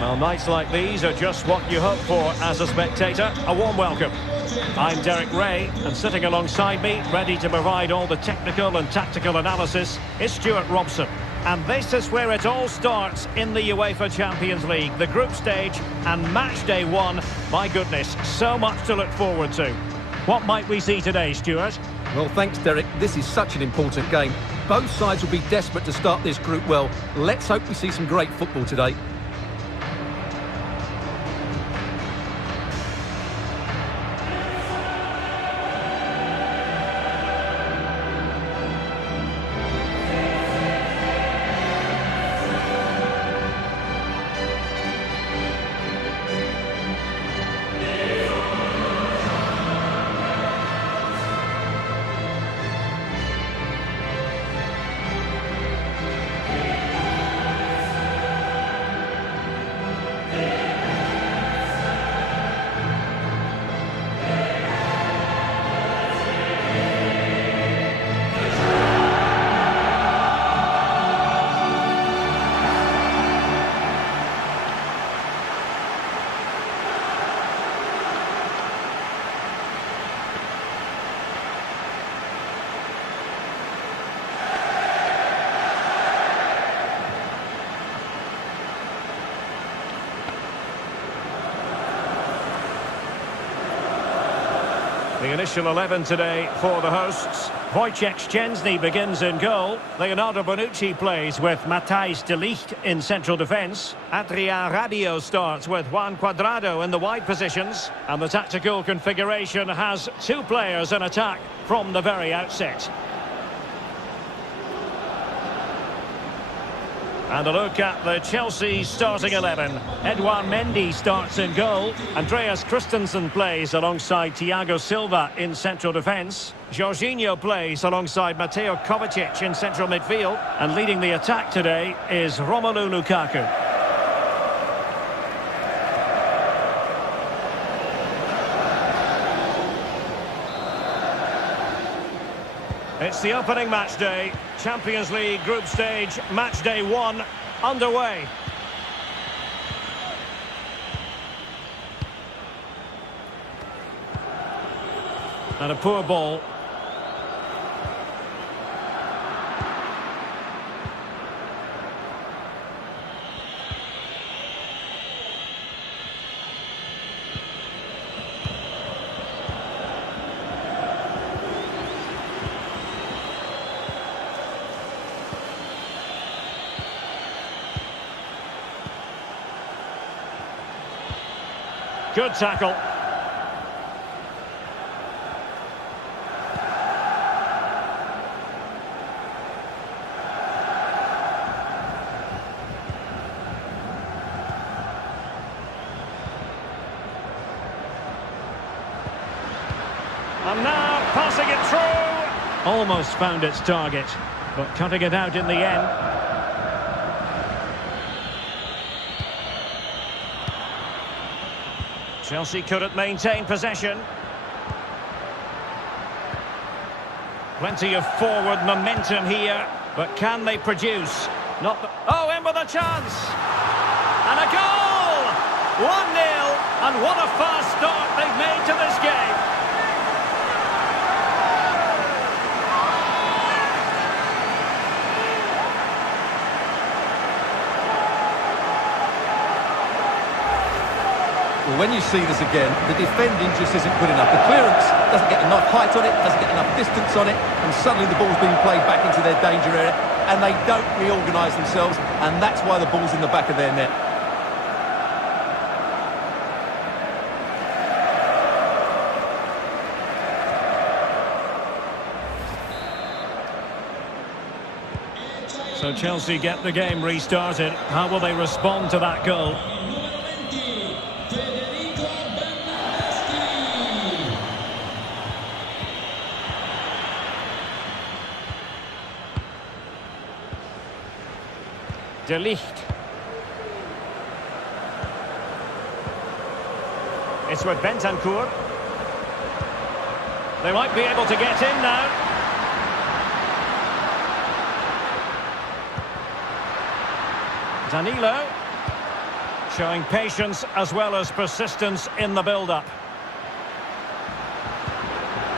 Well, nights like these are just what you hope for as a spectator. A warm welcome. I'm Derek Ray, and sitting alongside me, ready to provide all the technical and tactical analysis, is Stuart Robson. And this is where it all starts in the UEFA Champions League, the group stage and match day 1. My goodness, so much to look forward to. What might we see today, Stuart? Well, thanks, Derek. This is such an important game. Both sides will be desperate to start this group well. Let's hope we see some great football today. The initial 11 today for the hosts. Wojciech Szczęsny begins in goal. Leonardo Bonucci plays with Matthijs de Ligt in central defence. Adrien Rabiot starts with Juan Cuadrado in the wide positions. And the tactical configuration has two players in attack from the very outset. And a look at the Chelsea starting 11. Edouard Mendy starts in goal. Andreas Christensen plays alongside Thiago Silva in central defence. Jorginho plays alongside Mateo Kovacic in central midfield. And leading the attack today is Romelu Lukaku. It's the opening match day. Champions League group stage, match day 1 underway. And a poor ball. Good tackle. And now passing it through. Almost found its target, but cutting it out in the end. Chelsea couldn't maintain possession. Plenty of forward momentum here, but can they produce? Not the... Oh, in with a chance! And a goal! 1-0, and what a fast start they've made to this game. Well, when you see this again, the defending just isn't good enough. The clearance doesn't get enough height on it, doesn't get enough distance on it, and suddenly the ball's being played back into their danger area, and they don't reorganise themselves, and that's why the ball's in the back of their net. So Chelsea get the game restarted. How will they respond to that goal? De Ligt. It's with Bentancur. They might be able to get in now. Danilo. Showing patience as well as persistence in the build-up.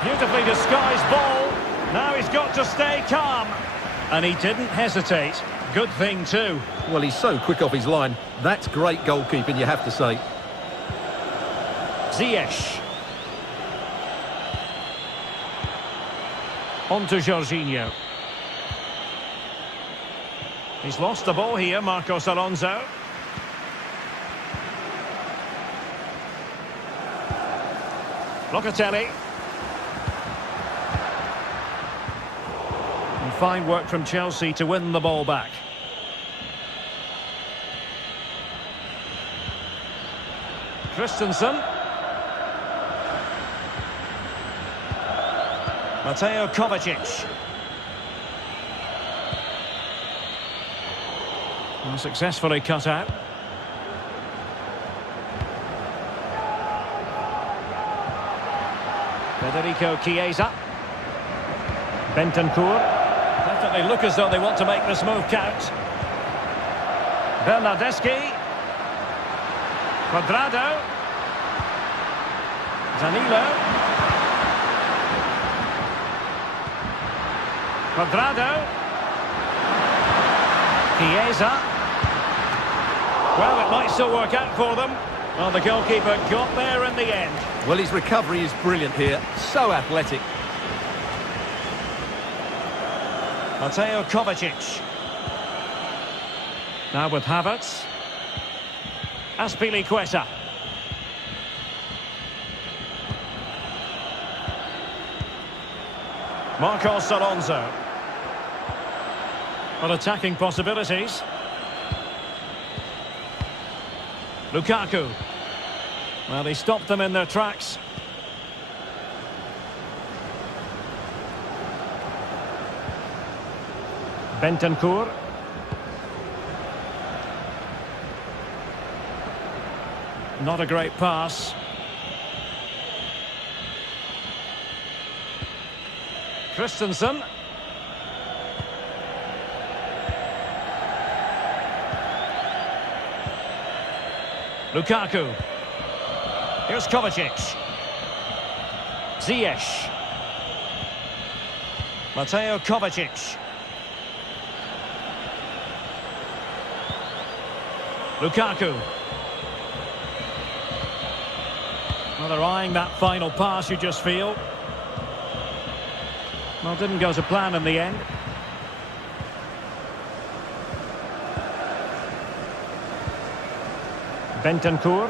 Beautifully disguised ball. Now he's got to stay calm. And he didn't hesitate. Good thing too. Well, he's so quick off his line. That's great goalkeeping, you have to say. Ziyech. On to Jorginho. He's lost the ball here, Marcos Alonso. Locatelli. And fine work from Chelsea to win the ball back. Christensen. Mateo Kovacic. Well, successfully cut out. Federico Chiesa. Bentancur. Definitely look as though they want to make this move count. Bernardeschi. Cuadrado. Danilo. Cuadrado. Chiesa. Well, it might still work out for them. Well, the goalkeeper got there in the end. Well, his recovery is brilliant here. So athletic. Mateo Kovacic. Now with Havertz. Azpilicueta. Marcos Alonso. Well, attacking possibilities. Lukaku. Well, he stopped them in their tracks. Bentancur. Not a great pass. Christensen. Lukaku. Here's Kovacic. Ziyech. Mateo Kovacic. Lukaku. Well, they're eyeing that final pass, you just feel. Well, didn't go to plan in the end. Bentancur.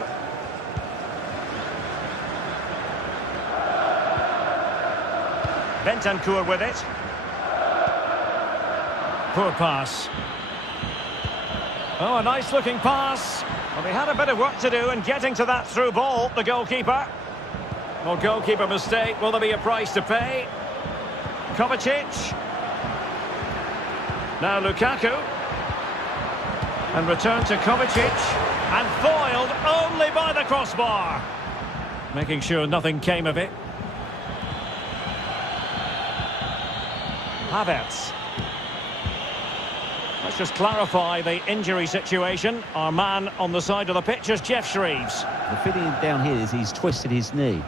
Bentancur with it. Poor pass. Oh, a nice looking pass. Well, they had a bit of work to do in getting to that through ball, the goalkeeper. Well, goalkeeper mistake. Will there be a price to pay? Kovacic. Now Lukaku. And return to Kovacic. And foiled only by the crossbar. Making sure nothing came of it. Havertz. Let's just clarify the injury situation. Our man on the side of the pitch is Jeff Shreves. The feeling down here is he's twisted his knee.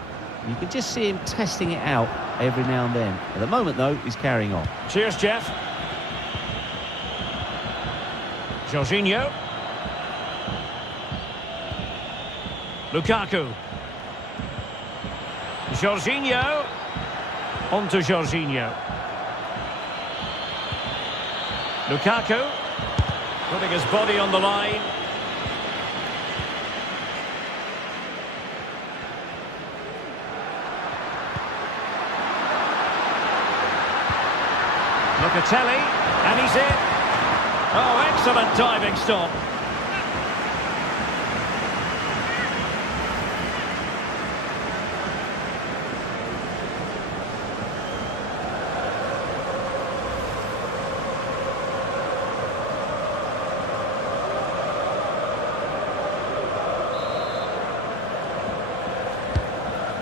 You can just see him testing it out every now and then. At the moment, though, he's carrying on. Cheers, Jeff. Jorginho. Lukaku. Jorginho. On to Jorginho. Lukaku. Putting his body on the line. Locatelli. And he's in. Oh, excellent diving stop.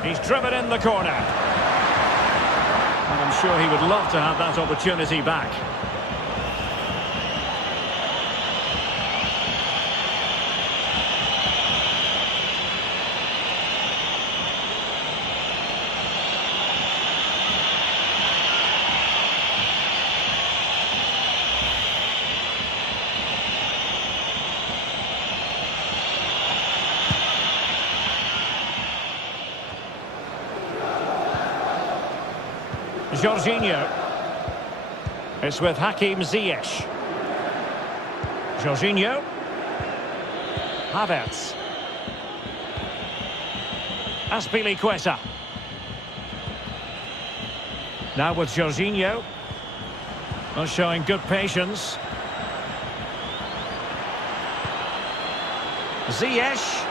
He's driven in the corner. And I'm sure he would love to have that opportunity back. Jorginho. It's with Hakim Ziyech. Jorginho. Havertz. Azpilicueta. Now with Jorginho. Well, showing good patience. Ziyech.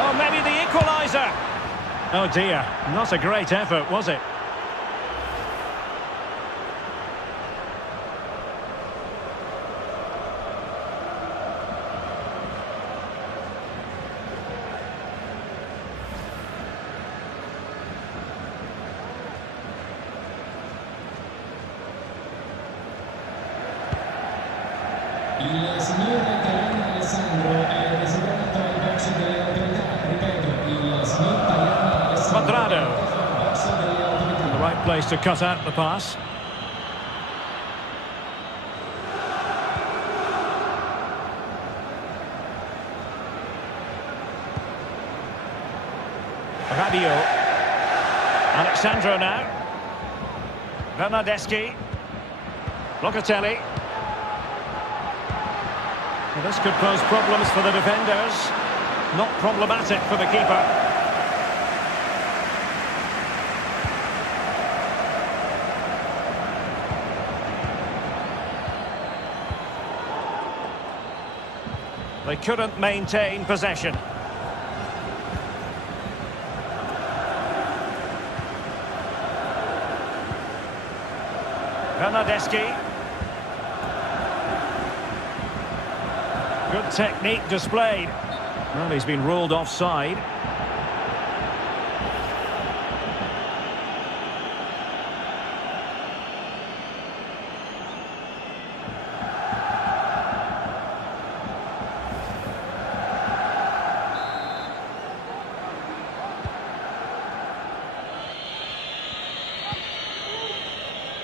Oh, maybe the equaliser. Oh dear, not a great effort, was it? Il signor Carlo Alessandro è desiderato al box delle autorità. Ripeto, il signor Carlo Alessandro Quadrado. box delle autorità. The right place to cut out the pass. Rabiot. Alexandro now. Bernardeschi. Locatelli. Well, this could pose problems for the defenders. Not problematic for the keeper. They couldn't maintain possession. Bernardeschi. Good technique displayed. Well, he's been ruled offside.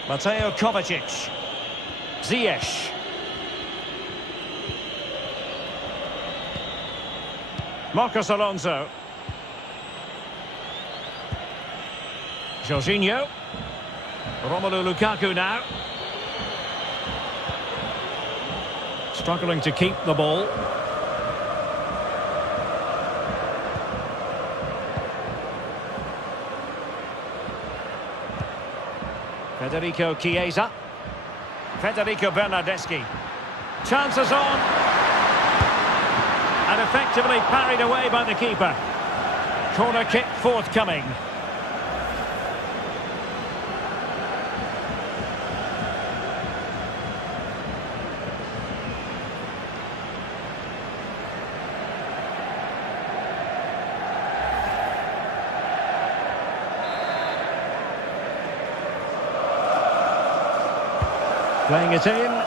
Mateo Kovacic. Ziyech. Marcos Alonso. Jorginho. Romelu Lukaku now. Struggling to keep the ball. Federico Chiesa. Federico Bernardeschi. Chances on. And effectively parried away by the keeper. Corner kick forthcoming. Playing it in.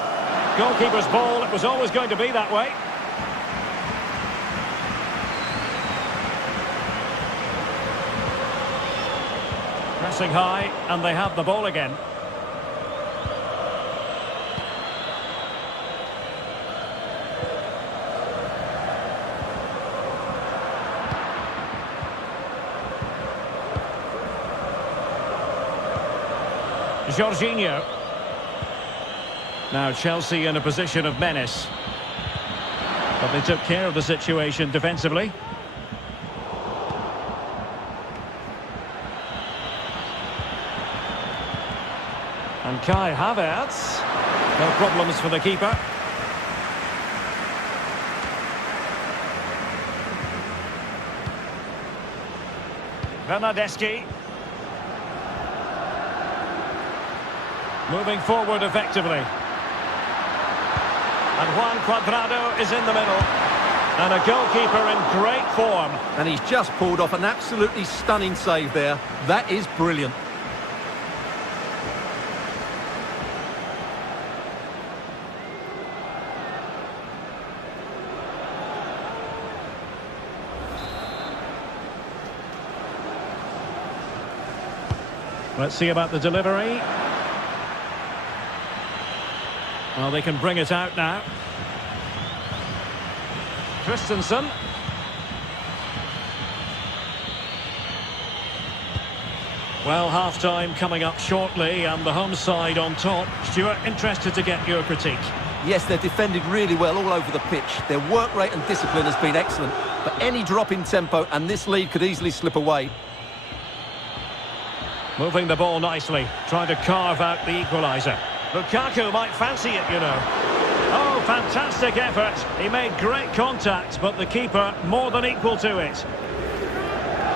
Goalkeeper's ball. It was always going to be that way. Pressing high, and they have the ball again. Jorginho. Now Chelsea in a position of menace. But they took care of the situation defensively. And Kai Havertz. No problems for the keeper. Bernardeschi. Moving forward effectively. And Juan Cuadrado is in the middle. And a goalkeeper in great form. And he's just pulled off an absolutely stunning save there. That is brilliant. Let's see about the delivery. Well, they can bring it out now. Christensen. Well, half-time coming up shortly and the home side on top. Stuart, interested to get your critique. Yes, they're defended really well all over the pitch. Their work rate and discipline has been excellent. But any drop in tempo and this lead could easily slip away. Moving the ball nicely, trying to carve out the equaliser. Lukaku might fancy it, you know. Oh, fantastic effort. He made great contact, but the keeper more than equal to it.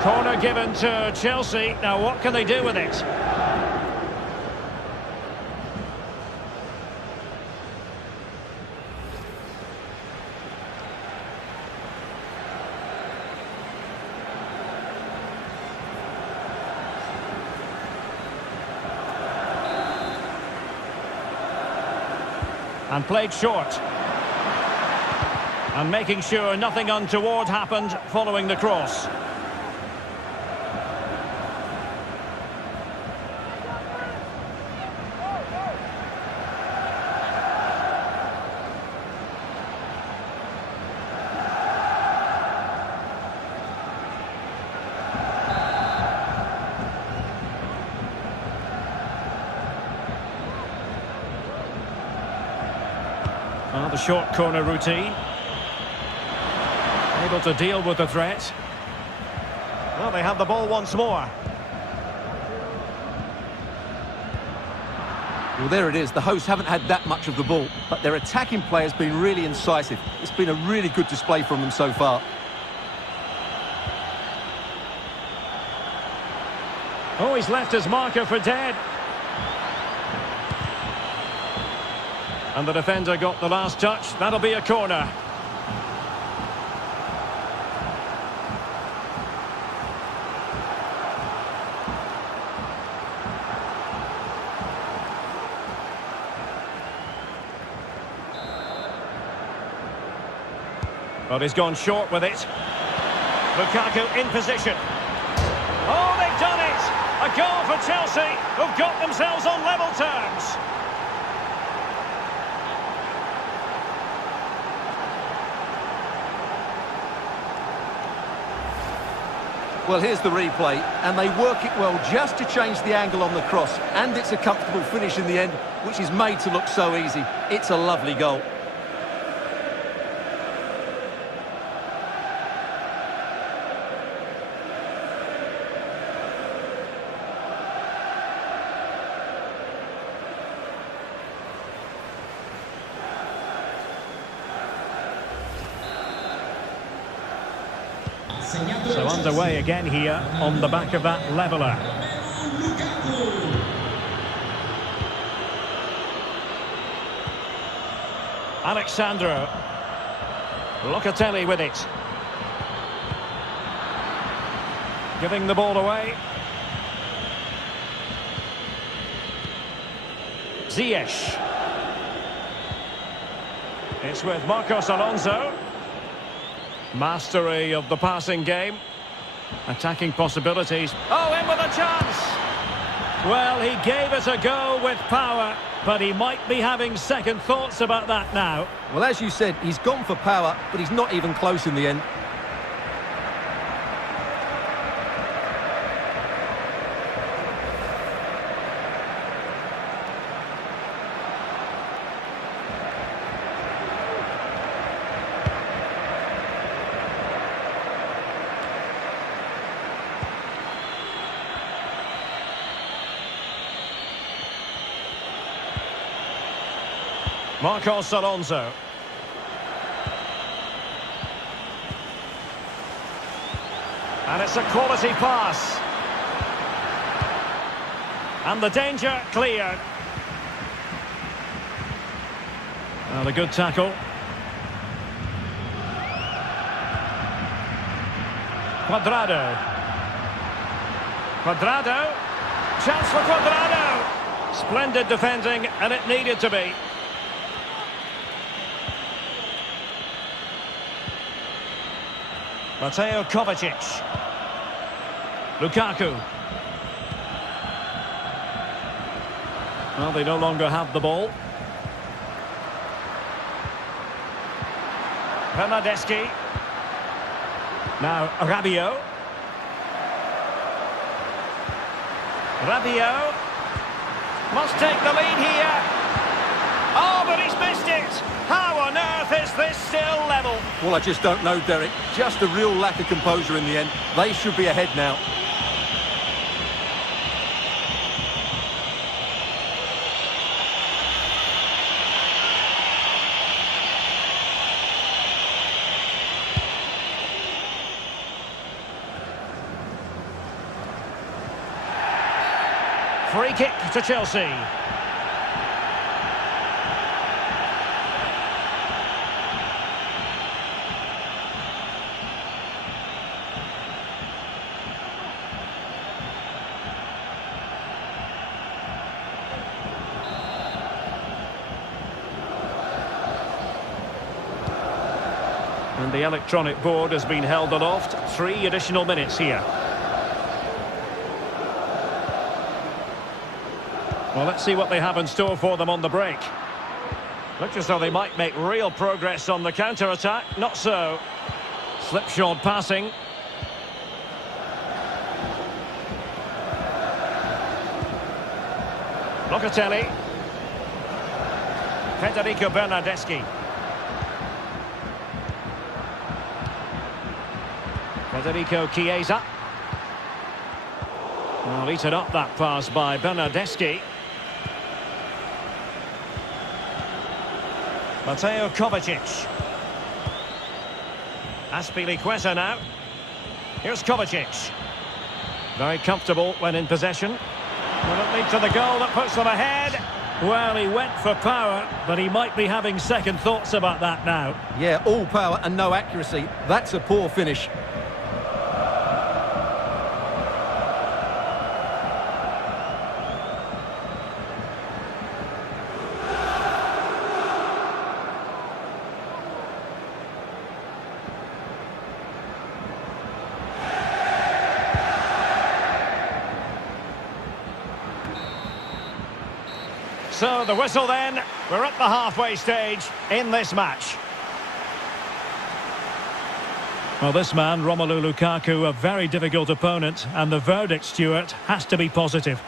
Corner given to Chelsea. Now, what can they do with it? And played short. And making sure nothing untoward happened following the cross. Well, the short corner routine. Able to deal with the threat. Well, they have the ball once more. Well, there it is. The hosts haven't had that much of the ball, but their attacking play has been really incisive. It's been a really good display from them so far. Oh, he's left his marker for dead. And the defender got the last touch. That'll be a corner. But he's gone short with it. Lukaku in position. Oh, they've done it! A goal for Chelsea, who've got themselves on level terms. Well, here's the replay, and they work it well just to change the angle on the cross. And it's a comfortable finish in the end, which is made to look so easy. It's a lovely goal. So underway again here on the back of that leveller. Alexandro. Locatelli with it. Giving the ball away. Ziyech. It's with Marcos Alonso. Mastery of the passing game. Attacking possibilities. Oh, in with a chance! Well, he gave it a go with power, but he might be having second thoughts about that now. Well, as you said, he's gone for power, but he's not even close in the end. Marcos Alonso. And it's a quality pass. And the danger cleared. Well, a good tackle. Cuadrado. Cuadrado. Chance for Cuadrado. Splendid defending, and it needed to be. Mateo Kovacic. Lukaku. Well, they no longer have the ball. Bernardeschi. Now Rabiot. Rabiot must take the lead here. Oh, but he's missed it. How on earth is this still level? Well, I just don't know, Derek. Just a real lack of composure in the end. They should be ahead now. Free kick to Chelsea. And the electronic board has been held aloft. 3 additional minutes here. Well, let's see what they have in store for them on the break. Looks as though they might make real progress on the counter-attack. Not so. Slipshod passing. Locatelli. Federico Bernardeschi. Federico Chiesa. Well, eaten up that pass by Bernardeschi. Mateo Kovacic. Azpilicueta now. Here's Kovacic. Very comfortable when in possession. Will it lead to the goal that puts them ahead? Well, he went for power, but he might be having second thoughts about that now. Yeah, all power and no accuracy. That's a poor finish. So the whistle then, we're at the halfway stage in this match. Well, this man, Romelu Lukaku, a very difficult opponent, and the verdict, Stuart, has to be positive.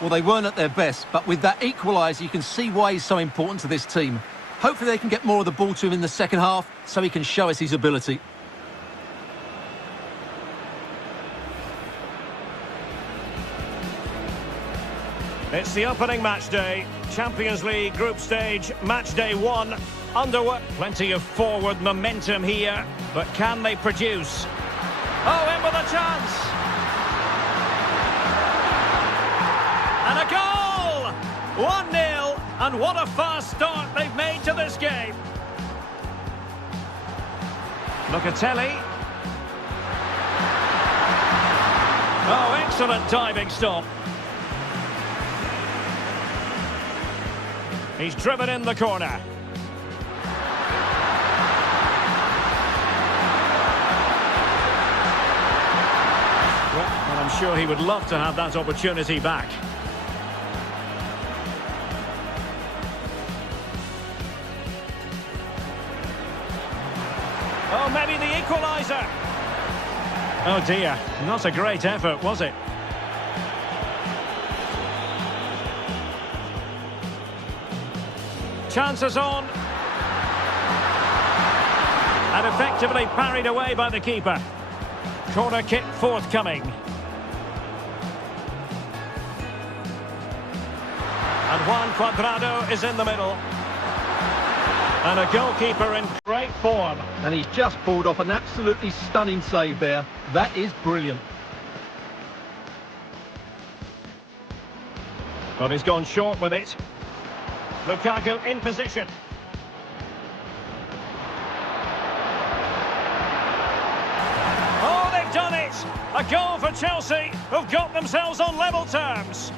Well, they weren't at their best, but with that equaliser, you can see why he's so important to this team. Hopefully they can get more of the ball to him in the second half, so he can show us his ability. It's the opening match day, Champions League group stage, match day 1, underway. Plenty of forward momentum here, but can they produce? Oh, in with a chance! And a goal! 1-0, and what a fast start they've made to this game. Locatelli. Oh, excellent diving stop. He's driven in the corner. Well, I'm sure he would love to have that opportunity back. Oh, maybe the equaliser. Oh dear, not a great effort, was it? Chances on. And effectively parried away by the keeper. Corner kick forthcoming. And Juan Cuadrado is in the middle. And a goalkeeper in great form. And he's just pulled off an absolutely stunning save there. That is brilliant. But he's gone short with it. Lukaku in position. Oh, they've done it! A goal for Chelsea, who've got themselves on level terms.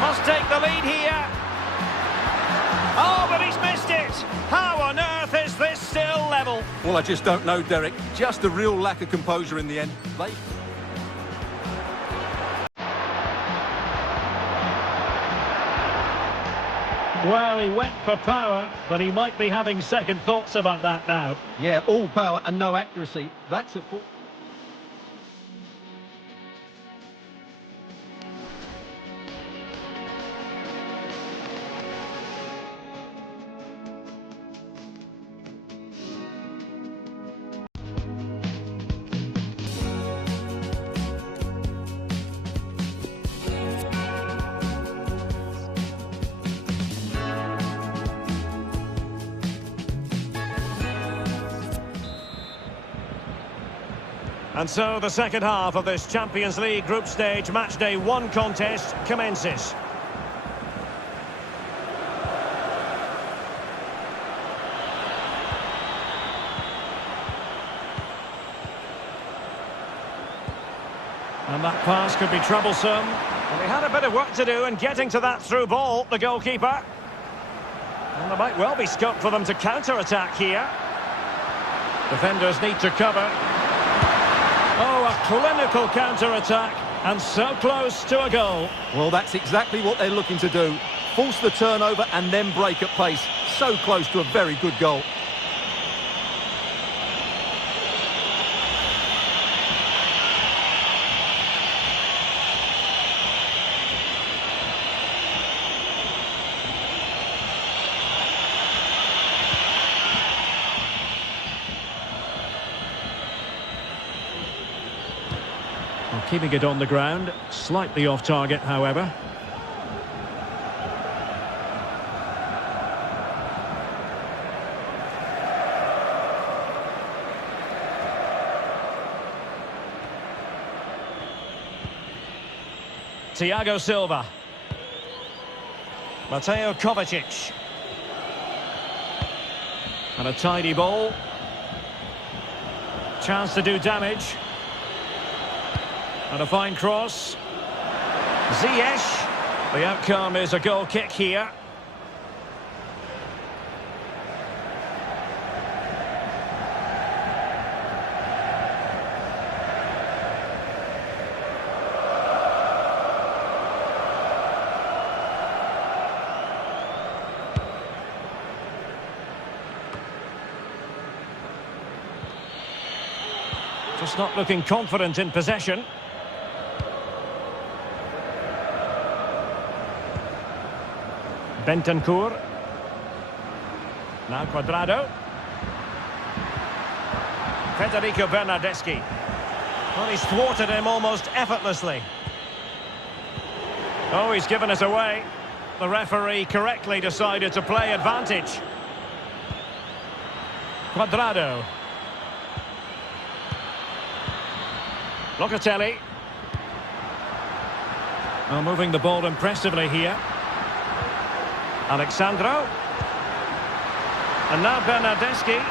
Must take the lead here. Oh, but he's missed it. How on earth is this still level? Well, I just don't know, Derek. Just a real lack of composure in the end. Well, he went for power, but he might be having second thoughts about that now. Yeah, all power and no accuracy. That's a... And so the second half of this Champions League group stage matchday 1 contest commences. And that pass could be troublesome. And they had a bit of work to do in getting to that through ball, the goalkeeper. And there might well be scope for them to counter-attack here. Defenders need to cover. Oh, a clinical counter-attack, and so close to a goal. Well, that's exactly what they're looking to do. Force the turnover and then break at pace. So close to a very good goal. Keeping it on the ground, slightly off target, however. Thiago Silva. Mateo Kovacic. And a tidy ball. Chance to do damage. And a fine cross. Ziyech. The outcome is a goal kick here. Just not looking confident in possession. Bentancur. Now Cuadrado. Federico Bernardeschi. Well, he's thwarted him almost effortlessly. Oh, he's given it away. The referee correctly decided to play advantage. Cuadrado. Locatelli. Well, moving the ball impressively here. Alexandro. And now Bernardeschi.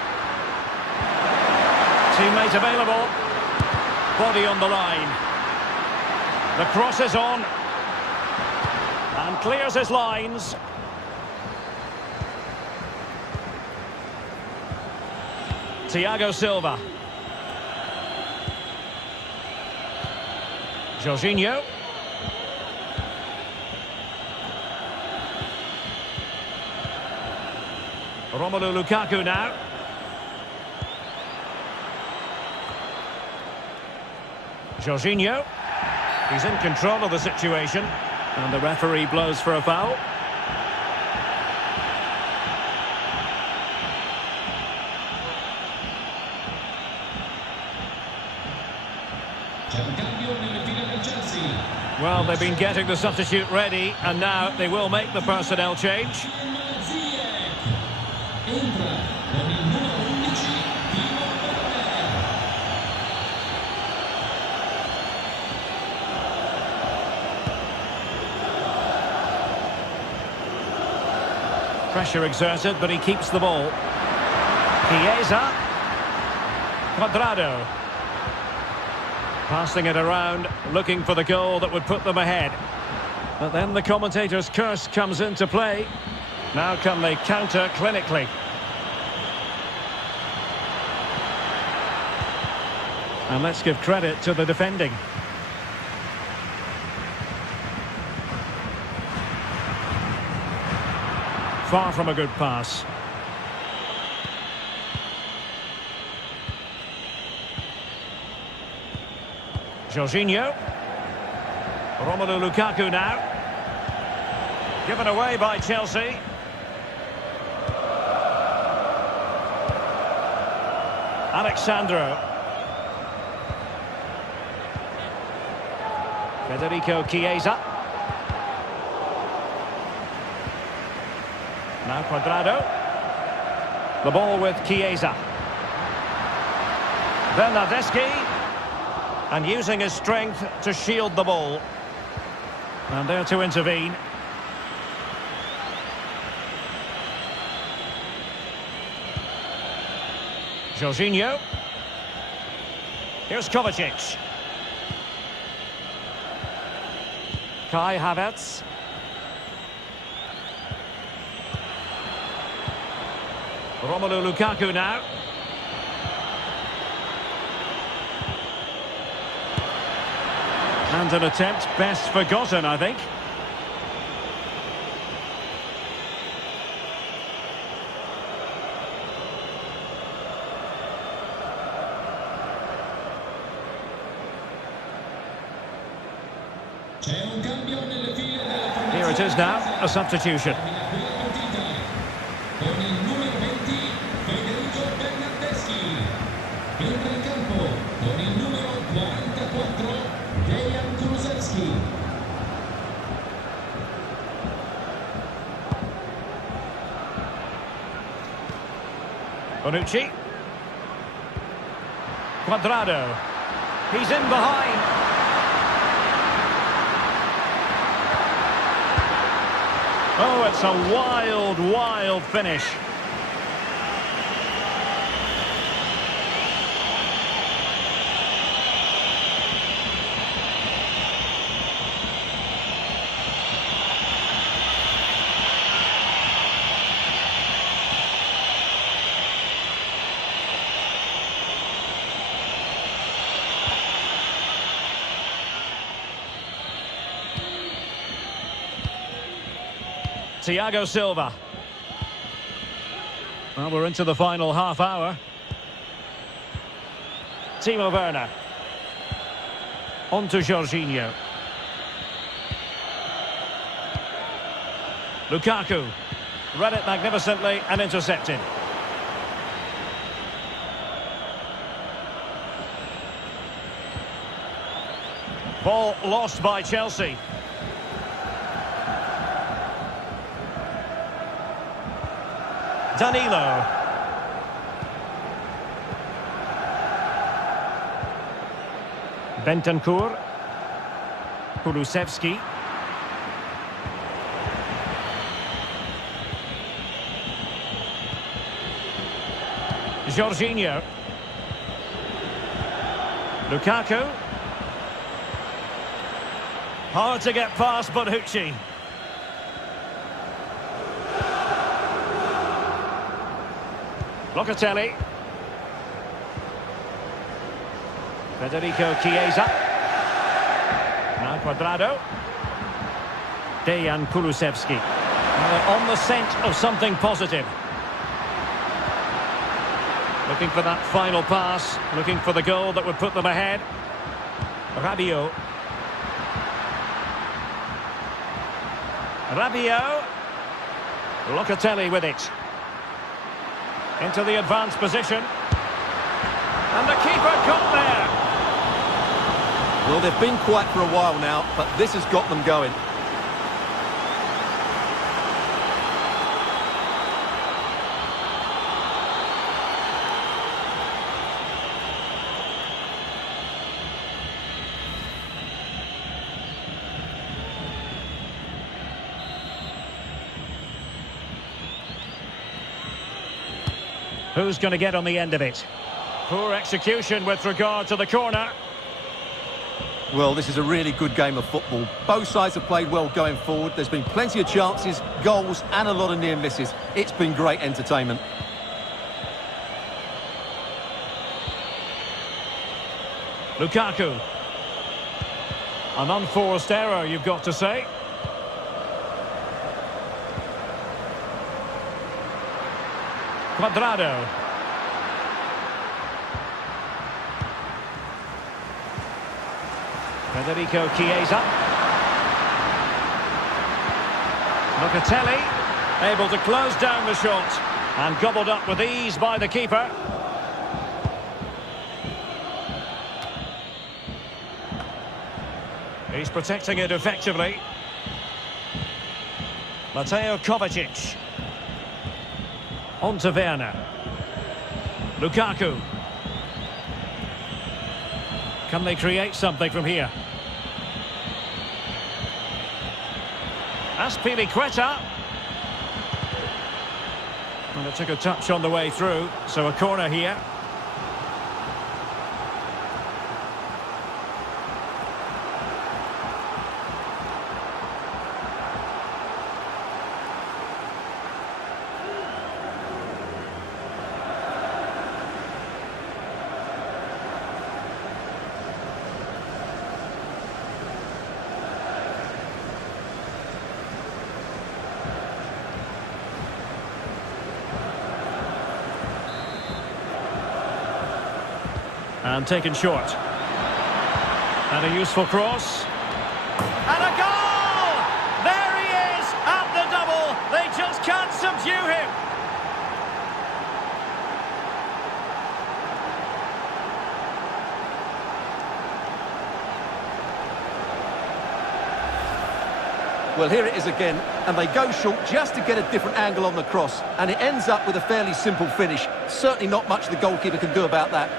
Teammate available. Body on the line. The cross is on. And clears his lines. Thiago Silva. Jorginho. Romelu Lukaku now. Jorginho. He's in control of the situation. And the referee blows for a foul. Well, they've been getting the substitute ready, and now they will make the personnel change. Pressure exerted, but he keeps the ball. Chiesa. Cuadrado. Passing it around, looking for the goal that would put them ahead. But then the commentator's curse comes into play. Now can they counter clinically? And let's give credit to the defending. Far from a good pass. Jorginho. Romelu Lukaku now. Given away by Chelsea. Alexandro. Federico Chiesa. Now Cuadrado. The ball with Chiesa. Bernardeschi. And using his strength to shield the ball. And there to intervene. Jorginho. Here's Kovacic. Kai Havertz. Romelu Lukaku now. And an attempt best forgotten, I think. Here it is now, a substitution. Con il numero 20, Federico Bernardeschi. Entra in campo con il numero 44, Dejan Kulusevski. Bonucci. Cuadrado. He's in behind. Oh, it's a wild, wild finish. Thiago Silva. Well, we're into the final half hour. Timo Werner. On to Jorginho. Lukaku. Read it magnificently and intercepted. Ball lost by Chelsea. Danilo. Bentancur. Kulusevski. Jorginho. Lukaku. Hard to get past Bonucci. Locatelli. Federico Chiesa. Now Cuadrado. Dejan Kulusevski. On the scent of something positive. Looking for that final pass. Looking for the goal that would put them ahead. Rabiot. Rabiot. Locatelli with it. Into the advanced position. And the keeper got there. Well, they've been quiet for a while now, but this has got them going. Who's going to get on the end of it? Poor execution with regard to the corner. Well, this is a really good game of football. Both sides have played well going forward. There's been plenty of chances, goals and a lot of near misses. It's been great entertainment. Lukaku. An unforced error, you've got to say. Cuadrado. Federico Chiesa. Locatelli, able to close down the shot and gobbled up with ease by the keeper. He's protecting it effectively. Mateo Kovacic. On to Werner. Lukaku. Can they create something from here? Azpilicueta. And it took a touch on the way through, so a corner here. And taken short. And a useful cross. And a goal! There he is at the double. They just can't subdue him. Well, here it is again, and they go short just to get a different angle on the cross, and it ends up with a fairly simple finish. Certainly not much the goalkeeper can do about that.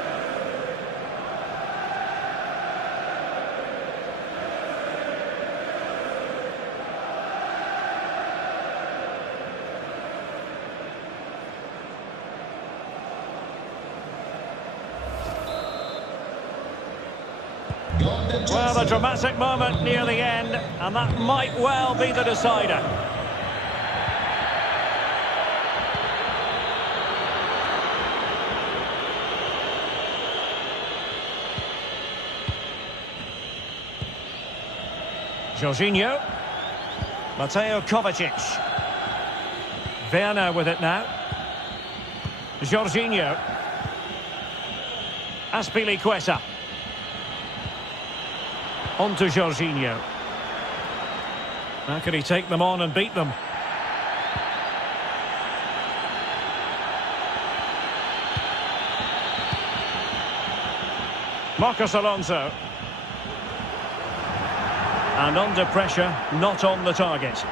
Well, a dramatic moment near the end, and that might well be the decider. Jorginho. Mateo Kovacic. Werner with it now. Jorginho. Azpilicueta. On to Jorginho. How can he take them on and beat them? Marcos Alonso. And under pressure, not on the target.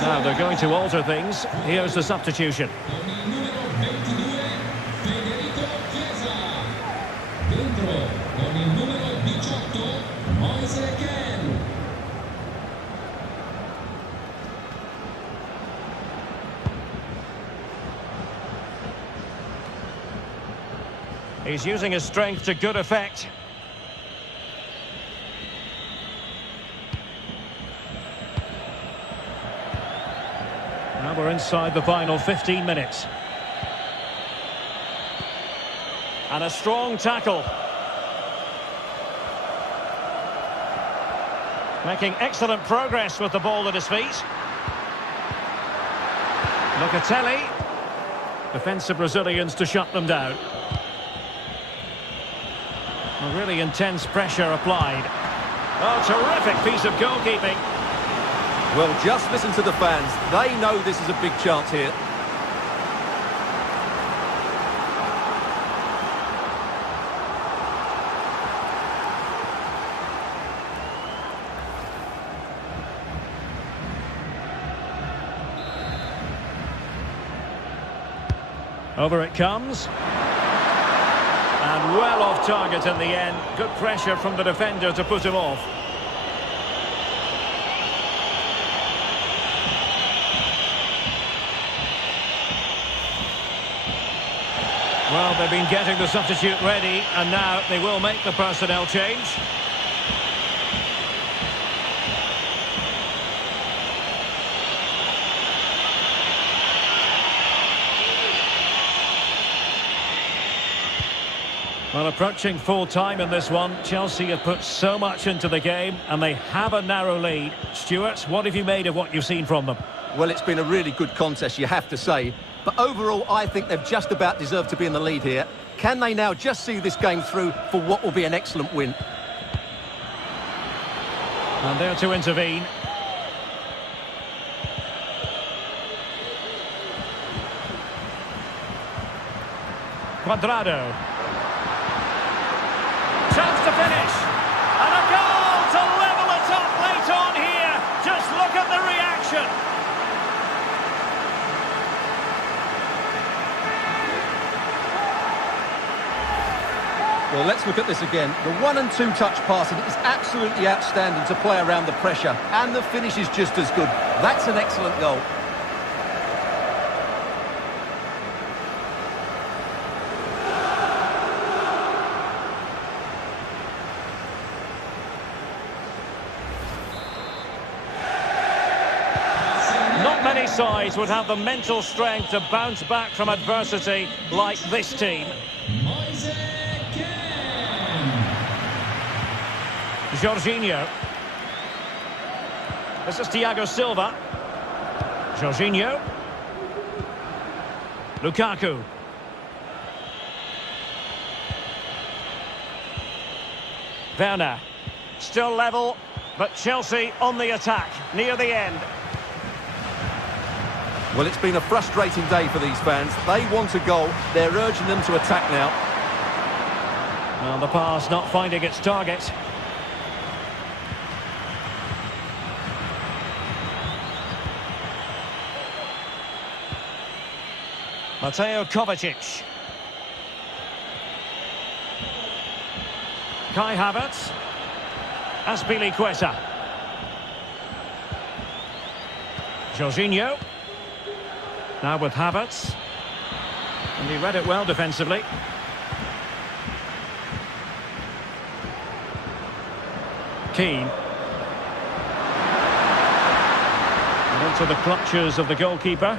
Now they're going to alter things. Here's the substitution. He's using his strength to good effect. Now we're inside the final 15 minutes. And a strong tackle. Making excellent progress with the ball at his feet. Locatelli. Defensive Brazilians to shut them down. A really intense pressure applied. Oh, terrific piece of goalkeeping. Well, just listen to the fans. They know this is a big chance here. Over it comes. And well off target in the end. Good pressure from the defender to put him off. Well, they've been getting the substitute ready, and now they will make the personnel change. Well, approaching full time in this one. Chelsea have put so much into the game and they have a narrow lead. Stuart, what have you made of what you've seen from them? Well, it's been a really good contest, you have to say. But overall, I think they've just about deserved to be in the lead here. Can they now just see this game through for what will be an excellent win? And there to intervene. Cuadrado. Chance to finish. And a goal to level it up late on here. Just look at the reaction. Well, let's look at this again. The 1- and 2-touch passing is absolutely outstanding to play around the pressure. And the finish is just as good. That's an excellent goal. Many sides would have the mental strength to bounce back from adversity like this team. Jorginho. This is Thiago Silva. Jorginho. Lukaku. Werner. Still level, but Chelsea on the attack near the end. Well, it's been a frustrating day for these fans. They want a goal. They're urging them to attack now. Well, the pass not finding its target. Mateo Kovacic. Kai Havertz. Azpilicueta. Jorginho. Now with Havertz. And he read it well defensively. Keane. And into the clutches of the goalkeeper.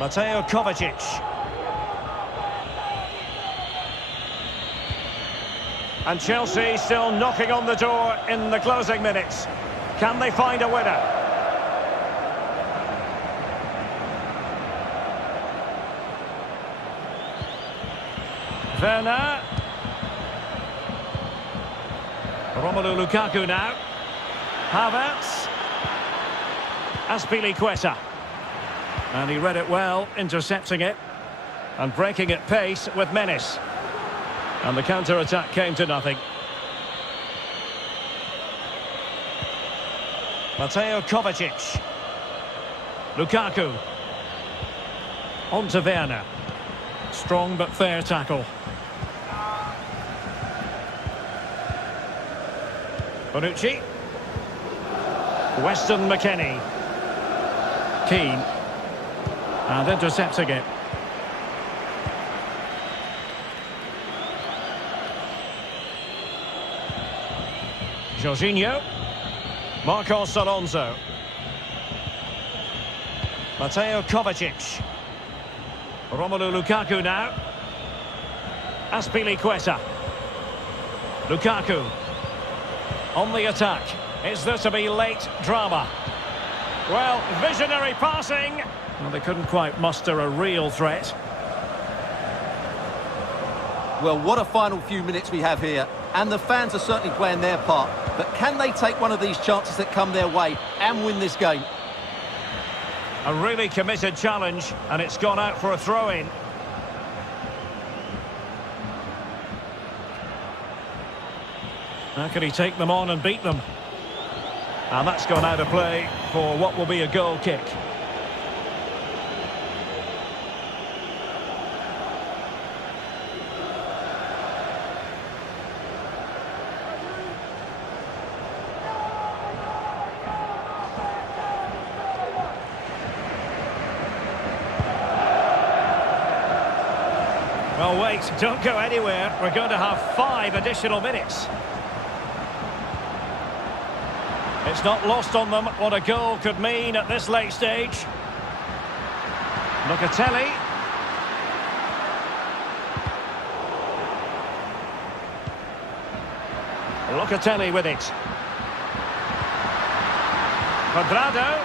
Mateo Kovacic. And Chelsea still knocking on the door in the closing minutes. Can they find a winner? Werner. Romelu Lukaku now. Havertz. Azpilicueta. And he read it well, intercepting it. And breaking at pace with menace. And the counter-attack came to nothing. Mateo Kovacic. Lukaku. On to Werner. Strong but fair tackle. Bonucci. Weston McKennie. Keane. And intercepting it. Jorginho. Marcos Alonso. Mateo Kovacic. Romelu Lukaku now. Azpilicueta. Lukaku. On the attack. Is there to be late drama? Well, visionary passing. Well, they couldn't quite muster a real threat. Well, what a final few minutes we have here. And the fans are certainly playing their part. But can they take one of these chances that come their way and win this game? A really committed challenge, and it's gone out for a throw-in. How can he take them on and beat them? And that's gone out of play for what will be a goal kick. Well, wait, don't go anywhere. We're going to have 5 additional minutes. It's not lost on them what a goal could mean at this late stage. Locatelli. Locatelli with it. Cuadrado.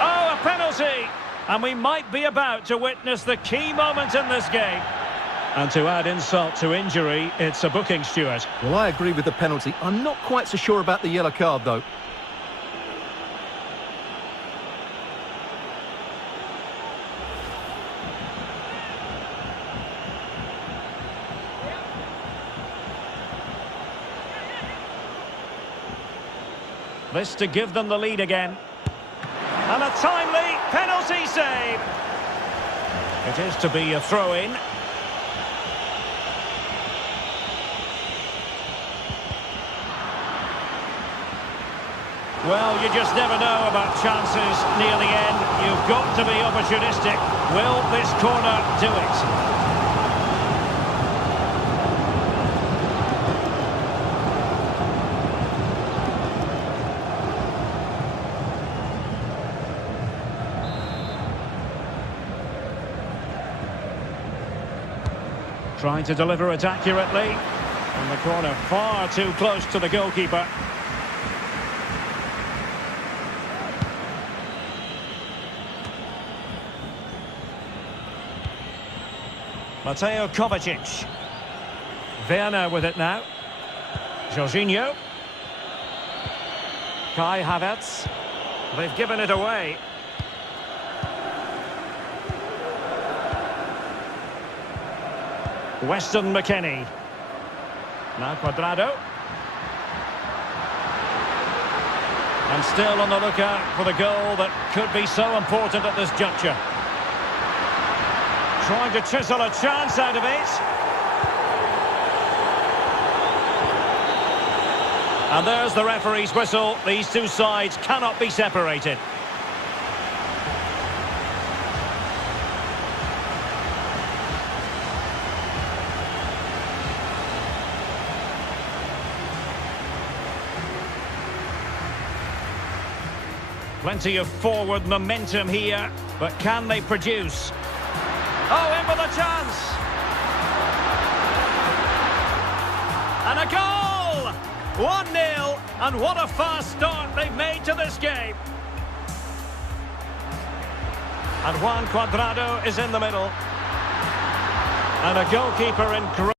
Oh, a penalty! And we might be about to witness the key moment in this game. And to add insult to injury, it's a booking, Stuart. Well, I agree with the penalty. I'm not quite so sure about the yellow card, though. This to give them the lead again. And a timely penalty save. It is to be a throw-in. Well, you just never know about chances near the end. You've got to be opportunistic. Will this corner do it? Trying to deliver it accurately. And the corner far too close to the goalkeeper. Mateo Kovacic. Werner with it now. Jorginho. Kai Havertz. They've given it away. Weston McKennie. Now Cuadrado. And still on the lookout for the goal that could be so important at this juncture. Trying to chisel a chance out of it. And there's the referee's whistle. These two sides cannot be separated. Plenty of forward momentum here, but can they produce? Oh, in with a chance! And a goal! 1-0, and what a fast start they've made to this game. And Juan Cuadrado is in the middle. And a goalkeeper in great